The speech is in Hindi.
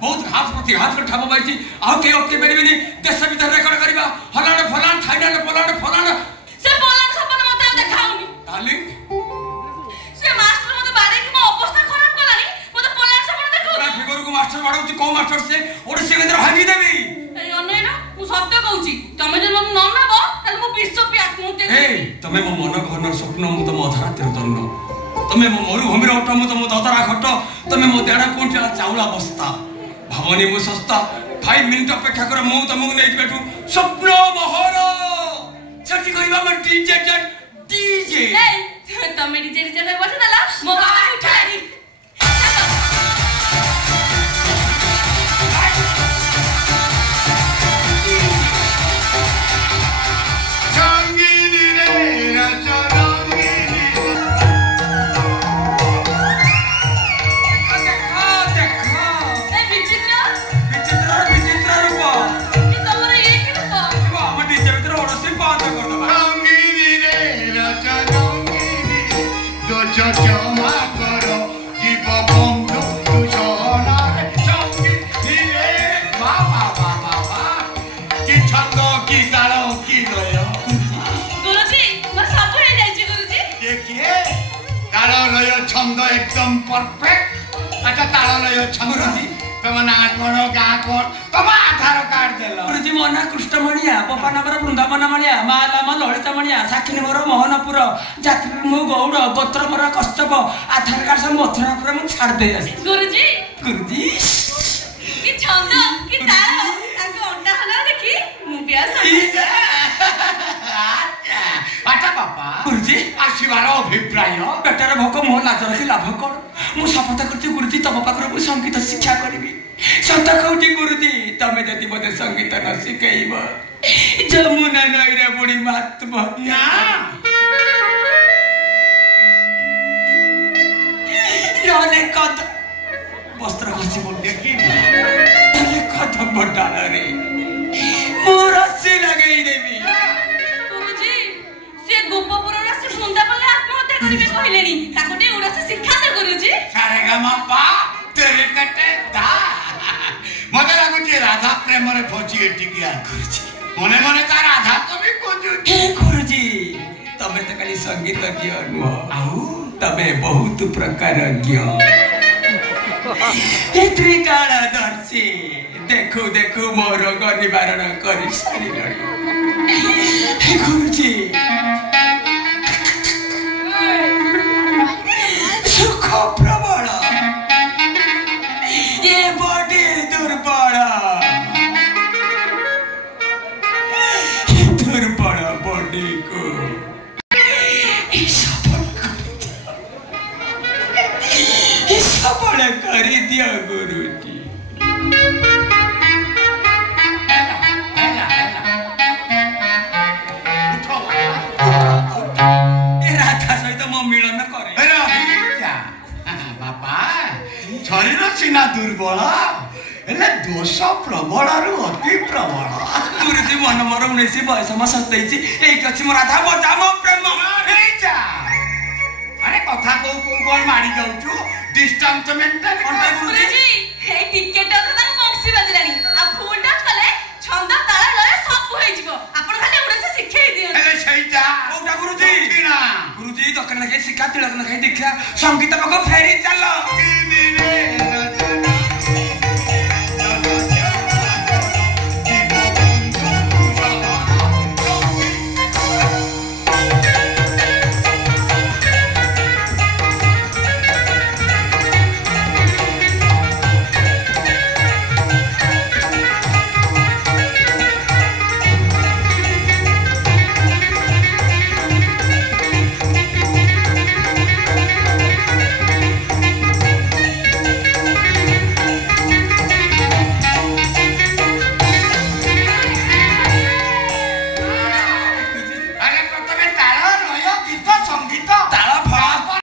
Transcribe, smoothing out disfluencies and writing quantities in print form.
बहुत हाथ प्रति हाथ ठाप पाई आउ के अटके पारे देश भीतर रेकर्ड करवा हलाण फलाण थाईलैंड फलाण फलाण से फलाण सपन मते देखाउनी ताली से मास्टर मते बारे कि मो अवस्था खराब कलानी मते फलाण सपन देखाउ फिगर को मास्टर बाडौची को मास्टर से ओडिसी केंद्र भागी देबी ए अनय ना मु सत्य कहूची तमे जे मन न नबो ताले मु विश्व पे आत्महत्या ए तमे मो मन घरन स्वप्न मु तम अधरातिर दन्न तमे मो मरुभूमिर अट मु तम ददरा घट तमे मो देढ़ क्विंटाल चाउला बस्ता भावनी मु सस्ता 5 मिनिट अपेक्षा कर मु तमु नै बेठू स्वप्न मोहर छटी कहिबा म डीजे ए तमे डीजे में बसे दला मो बाबा उठारी छंद एकदम परफेक्ट अच्छा ताला लय छंद तम ना कोन गा कोन तम आधार कार्ड देलो गुरुजी मो ना कृष्णमणिया पप्पा नगर वृंदावन मणिया माला म ललिता मणिया साखिनी मोर मोहनपुर जात्री मु गौड़ गोत्र मोर कश्यप आधार कार्ड सब मथुरापुर मु छाड़ दे गुरुजी की छंद की ताल ताको अंडा हला देखी मु प्यास अच्छा पापा गुरुजी आशीर्वाद अभिप्राय बेटार भोक मोह लाजर से लाभ कौन मु शपथ करती गुरुजी तम पाखर मु संगीत शिक्षा करी सत कहूची गुरुजी तमे जदि मते संगीत न शिखेइब जमुना नईरे बुढ़ी आत्महत्या नले कद वस्त्र घसी बोल नले कदम डाल रे मोर रस्सी लगेई देवी से गोपपुरर से मुंडा पले आत्महत्या करिवे कहलेनी ताकोटे उडा से शिक्षा दे गुरुजी सारे गामा पा तेरे कटे दा मते लागुची राधा प्रेम रे फची एटी गया गुरुजी मने मने ता राधा तो भी कोजु हे गुरुजी तमे त खाली संगीत ज्ञ नुह आउ तमे बहुत प्रकार ज्ञ हे त्रिकाल दर्शी देखु देखु मोर निवारण करि सारिलଣି हे गुरुजी सुख प्रबल ये बॉडी दुर्बल दुर्बल बॉडी को सबल कर दिया गुरुजी शरीर सीना दुर्बल हेले दोष प्रबल अति प्रबल गुरुजी मन मोर 19 बयस म 27 एक अछि म राधा बजा म प्रेम जा अरे कथा को कोन मारी जाउछु डिस्टेंस मेंटेन गुरुजी हे टिकेट तो तक बक्सी बजलानी आ फुल टच कले छंद ताला लय सब होई जिवो आपण खाली उडे से शिखाई दियो हेले सही जा कोटा गुरुजी ना गुरुजी दकन के शिक्षा तिलक न खाई देखला संगीत पको फेरी